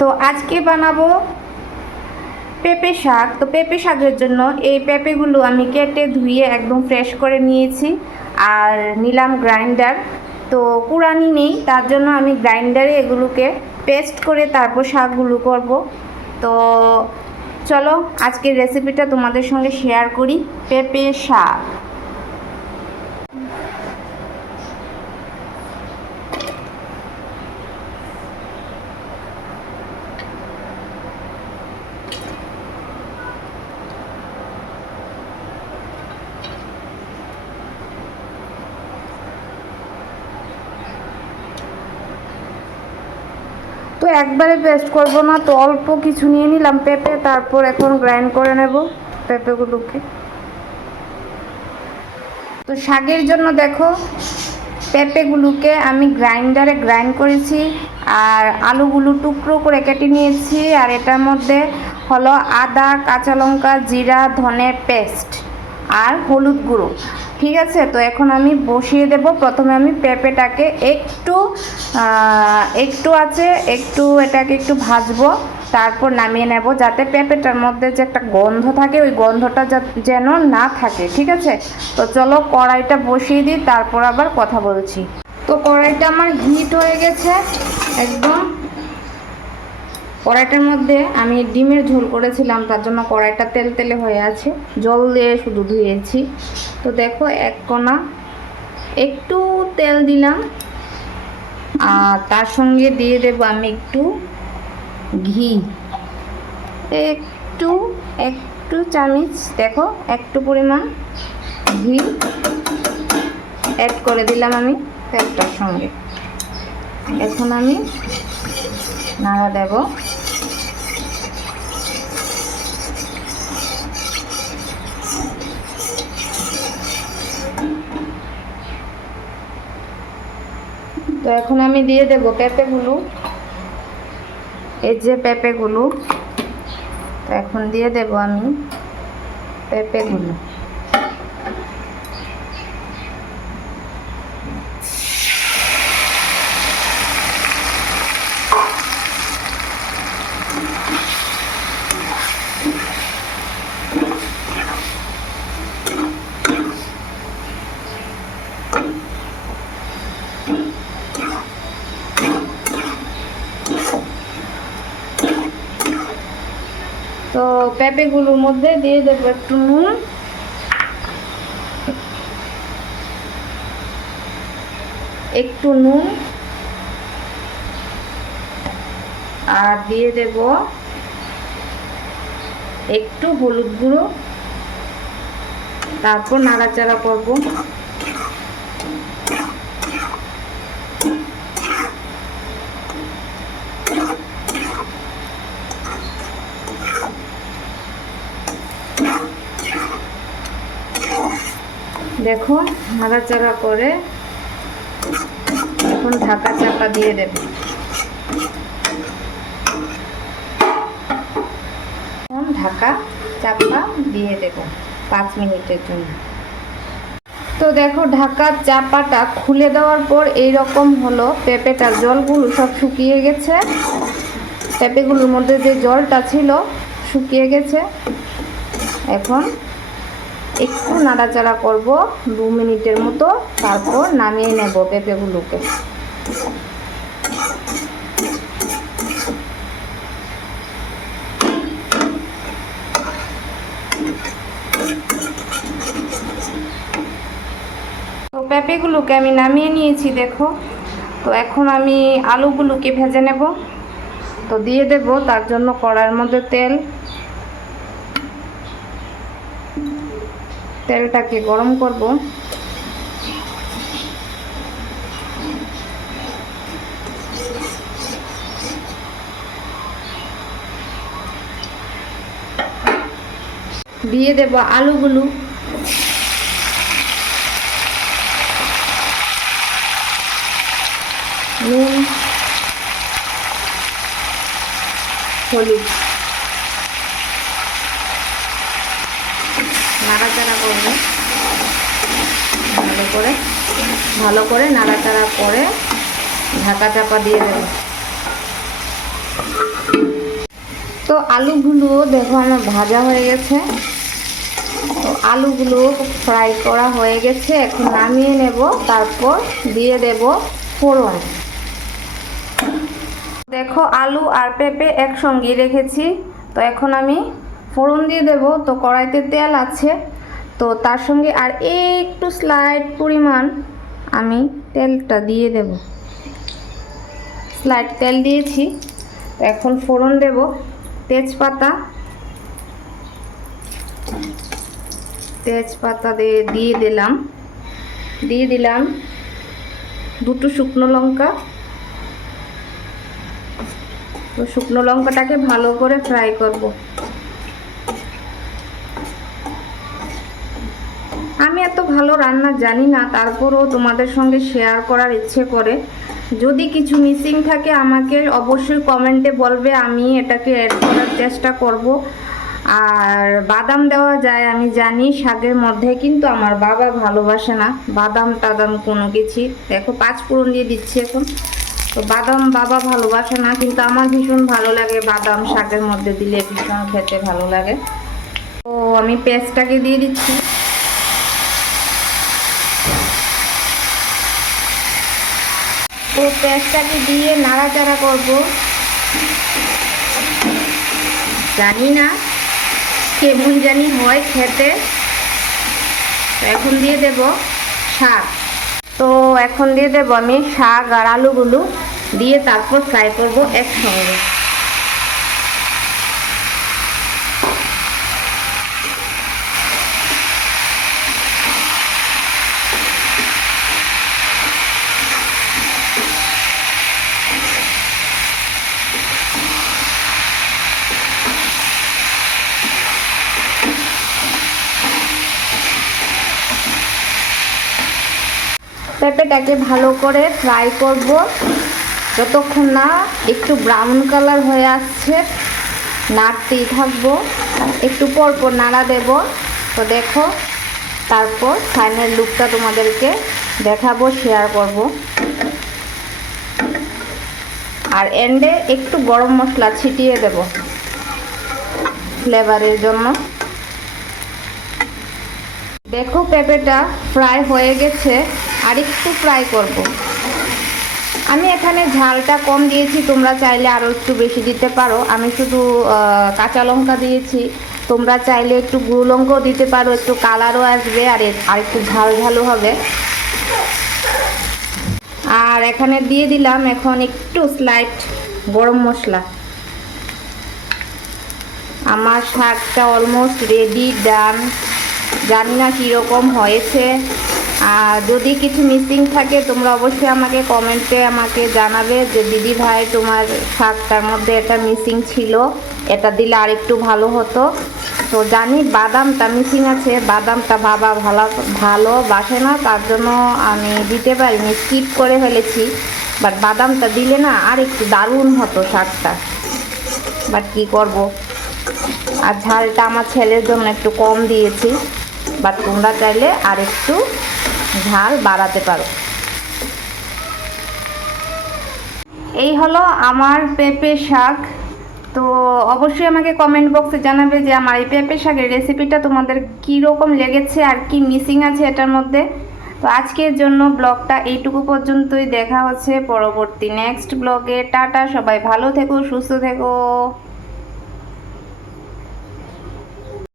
তো আজকে বানাবো পেঁপে শাক। তো পেঁপে শাকের জন্য এই পেঁপেগুলো আমি কেটে ধুয়ে একদম ফ্রেশ করে নিয়েছি, আর নিলাম গ্রাইন্ডার। তো কুড়ানি নেই, তার জন্য আমি গ্রাইন্ডারে এগুলোকে পেস্ট করে তারপর শাকগুলো করব। তো চলো আজকের রেসিপিটা তোমাদের সঙ্গে শেয়ার করি, পেঁপে শাক। তো একবারে পেস্ট করব না, তো অল্প কিছু নিয়ে নিলাম পেঁপে, তারপর এখন গ্রাইন্ড করে নেব পেঁপেগুলোকে। তো শাকের জন্য দেখো পেঁপেগুলোকে আমি গ্রাইন্ডারে গ্রাইন্ড করেছি, আর আলুগুলো টুকরো করে কেটে নিয়েছি, আর এটার মধ্যে হলো আদা, কাঁচা লঙ্কা, জিরা, ধনে পেস্ট আর হলুদ গুঁড়ো। ঠিক আছে, তো এখন আমি বসিয়ে দেব। প্রথমে আমি পেঁপেটাকে একটু এটাকে একটু ভাজবো, তারপর নামিয়ে নেব, যাতে পেঁপেটার মধ্যে যে একটা গন্ধ থাকে ওই গন্ধটা যেন না থাকে। ঠিক আছে, তো চলো কড়াইটা বসিয়ে দিই, তারপর আবার কথা বলছি। তো কড়াইটা আমার হিট হয়ে গেছে একদম। কড়াইটার মধ্যে আমি ডিমের ঝোল করেছিলাম, তার জন্য কড়াইটা তেল তেলে হয়ে আছে, জল দিয়ে শুধু ধুয়েছি। তো দেখো এক কোনা একটু তেল দিলাম, আর তার সঙ্গে দিয়ে দেব আমি একটু ঘি, একটু চামচ, দেখো একটু পরিমাণ ঘি অ্যাড করে দিলাম আমি তেলটার সঙ্গে। এখন আমি নাড়া দেব। তো এখন আমি দিয়ে দেব পেঁপেগুলো, এই যে পেঁপেগুলো। তো এখন দিয়ে দেব আমি পেঁপেগুলো। তো পেঁপেগুলোর মধ্যে দিয়ে দেব একটু নুন, আর দিয়ে দেব একটু হলুদ গুঁড়ো, তারপর নাড়াচাড়া করব। দেখো নাড়াচাড়া করে এখন ঢাকা চাপা দিয়ে দেব। ঢাকা চাপা দিয়ে দেব 5 মিনিটের জন্য। তো দেখো ঢাকা চাপাটা খুলে দেওয়ার পর এই রকম হলো, পেঁপেটার জলগুলো সব শুকিয়ে গেছে, পেঁপেগুলোর মধ্যে যে জলটা ছিল শুকিয়ে গেছে। এখন একটু নাড়াচাড়া করব 2 মিনিটের মতো, তারপর নামিয়ে নেব পেঁপেগুলোকে। তো পেঁপেগুলোকে আমি নামিয়ে নিয়েছি দেখো। তো এখন আমি আলুগুলোকে ভেজে নেব। তো দিয়ে দেব তার জন্য কড়াইয়ের মধ্যে তেলটাকে গরম করব। দিয়ে দেব আলুগুলো, নুন, হলুদ, নাড়াচাড়া করব ভালো করে নাড়াচাড়া করে ঢাকা চাপা দিয়ে দেব। তো আলুগুলো দেখো আমার ভাজা হয়ে গেছে। তো আলুগুলো ফ্রাই করা হয়ে গেছে, এখন নামিয়ে নেব, তারপর দিয়ে দেব ফোড়ন। দেখো আলু আর পেঁপে একসঙ্গে রেখেছি, তো এখন আমি ফোড়ন দিয়ে দেব। তো কড়াইতে তেল আছে, তো তার সঙ্গে আর একটু স্লাইড পরিমাণ আমি তেলটা দিয়ে দেব। স্লাইড তেল দিয়েছি, তো এখন ফোড়ন দেব। তেজপাতা দিয়ে দিলাম দুটো শুকনো লঙ্কা। তো শুকনো লঙ্কাটাকে ভালো করে ফ্রাই করব। আমি এত ভালো রান্না জানি না, তারপরও তোমাদের সঙ্গে শেয়ার করার ইচ্ছে করে। যদি কিছু মিসিং থাকে আমাকে অবশ্যই কমেন্টে বলবে, আমি এটাকে অ্যাড করার চেষ্টা করব। আর বাদাম দেওয়া যায় আমি জানি শাকের মধ্যে, কিন্তু আমার বাবা ভালোবাসে না বাদাম টাদাম কোনো কিছু। দেখো 5 ফোড়ন দিয়ে দিচ্ছি এখন। তো বাদাম বাবা ভালোবাসে না, কিন্তু আমার ভীষণ ভালো লাগে বাদাম শাকের মধ্যে দিলে, ভীষণ খেতে ভালো লাগে। তো আমি পেঁয়াজটাকে দিয়ে দিচ্ছি। তো পেঁয়াজটাকে দিয়ে নাড়াচাড়া করব। জানি না কেমন জানি হয় খেতে। এখন দিয়ে দেব শাক। তো এখন দিয়ে দেব আমি শাক আর আলুগুলো দিয়ে তারপর ফ্রাই করব একসঙ্গে। পেঁপেটাকে ভালো করে ফ্রাই করব যতক্ষণ না একটু ব্রাউন কালার হয়ে আসছে। নাড়তেই থাকবো, একটু পর পর নাড়া দেব। তো দেখো তারপর ফাইনাল লুকটা তোমাদেরকে দেখাবো, শেয়ার করব। আর এন্ডে একটু গরম মশলা ছিটিয়ে দেব ফ্লেভারের জন্য। দেখো পেঁপেটা ফ্রাই হয়ে গেছে, আর একটু ফ্রাই করব। আমি এখানে ঝালটা কম দিয়েছি, তোমরা চাইলে আরও একটু বেশি দিতে পারো। আমি শুধু কাঁচা লঙ্কা দিয়েছি, তোমরা চাইলে একটু গুঁড়ো লঙ্কাও দিতে পারো, একটু কালারও আসবে আর একটু ঝাল ঝালও হবে। আর এখানে দিয়ে দিলাম এখন একটু স্লাইট গরম মশলা। আমার শাকটা অলমোস্ট রেডি, ডান। জানি না কীরকম হয়েছে, আর যদি কিছু মিসিং থাকে তোমরা অবশ্যই আমাকে কমেন্টে জানাবে যে দিদি ভাই তোমার শাকটার মধ্যে এটা মিসিং ছিল, এটা দিলে আর একটু ভালো হতো। তো জানি বাদামটা মিসিং আছে, বাদামটা বাবা ভালোবাসে না, তার জন্য আমি দিতে পারিনি, স্কিপ করে ফেলেছি। বাট বাদামটা দিলে না আর একটু দারুণ হতো শাকটা, বাট কী করব। আর ঝালটা আমার ছেলের জন্য একটু কম দিয়েছি, বাট তোমরা চাইলে আর একটু ঝাল বাড়াতে পারো। এই হলো আমার পেঁপে শাক। তো অবশ্যই আমাকে কমেন্ট বক্সে জানাবে যে আমার এই পেঁপে শাকের রেসিপিটা তোমাদের কীরকম লেগেছে আর কি মিসিং আছে এটার মধ্যে। তো আজকের জন্য ব্লগটা এইটুকু পর্যন্তই। দেখা হচ্ছে পরবর্তী নেক্সট ব্লগে। টাটা, সবাই ভালো থেকো, সুস্থ থেকো।